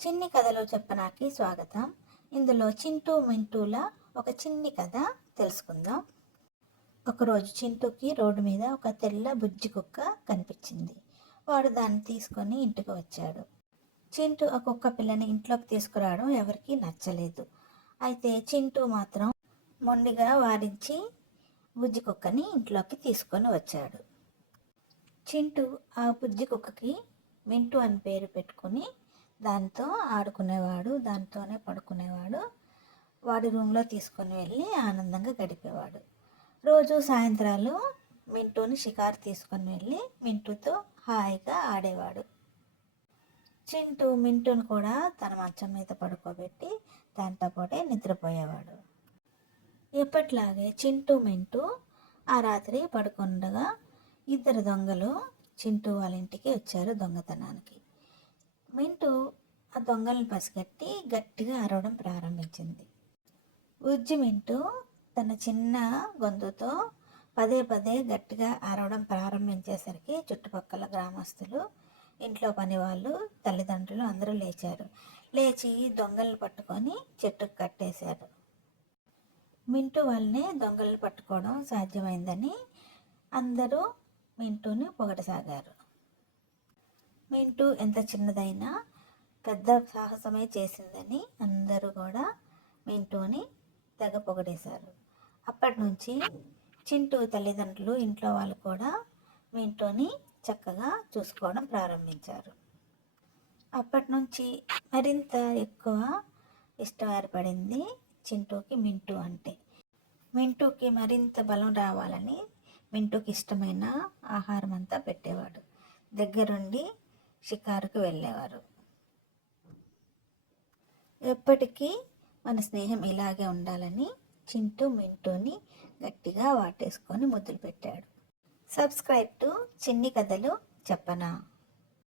చిన్ని కథలో చెప్పనాకి స్వాగతం. ఇందులో చింటూ మింటూల ఒక చిన్ని కథ తెలుసుకుందాం. ఒకరోజు చింటూకి రోడ్డు మీద ఒక తెల్ల బుజ్జి కుక్క కనిపించింది. వాడు దాన్ని తీసుకొని ఇంటికి వచ్చాడు. చింటూ ఆ కుక్క పిల్లని ఇంట్లోకి తీసుకురావడం ఎవరికీ నచ్చలేదు. అయితే చింటూ మాత్రం మొండిగా వారించి బుజ్జి కుక్కని ఇంట్లోకి తీసుకొని వచ్చాడు. చింటూ ఆ బుజ్జి కుక్కకి మింటూ అని పేరు పెట్టుకొని దాంతో ఆడుకునేవాడు, దాంతోనే పడుకునేవాడు. వాడి రూమ్లో తీసుకొని వెళ్ళి ఆనందంగా గడిపేవాడు. రోజు సాయంత్రాలు మింటూని షికారు తీసుకొని వెళ్ళి మింటూతో హాయిగా ఆడేవాడు. చింటూ మింటూని కూడా తన మంచం మీద పడుకోబెట్టి దాంతో పాటే నిద్రపోయేవాడు. ఎప్పట్లాగే చింటూ మింటూ ఆ రాత్రి పడుకుండగా ఇద్దరు దొంగలు చింటూ వాళ్ళ ఇంటికి వచ్చారు దొంగతనానికి. మింటూ ఆ దొంగలను పసిగట్టి గట్టిగా అరవడం ప్రారంభించింది. బుజ్జి మింటూ తన చిన్న గొంతుతో పదే పదే గట్టిగా అరవడం ప్రారంభించేసరికి చుట్టుపక్కల గ్రామస్తులు, ఇంట్లో పనివాళ్ళు, తల్లిదండ్రులు అందరూ లేచారు. లేచి దొంగలను పట్టుకొని చెట్టుకు కట్టేశారు. మింటూ వాళ్ళని దొంగలను పట్టుకోవడం సాధ్యమైందని అందరూ మింటూని పొగడసాగారు. మింటూ ఎంత చిన్నదైనా పెద్ద సాహసమే చేసిందని అందరూ కూడా మింటూని తెగ పొగిడేశారు. అప్పటి నుంచి చింటూ తల్లిదండ్రులు, ఇంట్లో వాళ్ళు కూడా మింటూని చక్కగా చూసుకోవడం ప్రారంభించారు. అప్పటి నుంచి మరింత ఎక్కువ ఇష్టం ఏర్పడింది చింటూకి మింటూ అంటే. మింటూకి మరింత బలం రావాలని మింటూకి ఇష్టమైన ఆహారం అంతా పెట్టేవాడు. దగ్గరుండి షికారుకు వెళ్ళేవారు. ఎప్పటికీ మన స్నేహం ఇలాగే ఉండాలని చింటూ మింటూని గట్టిగా వాటేసుకొని ముద్దులు పెట్టాడు. సబ్స్క్రైబ్ టు చిన్ని కథలు చెప్పనా.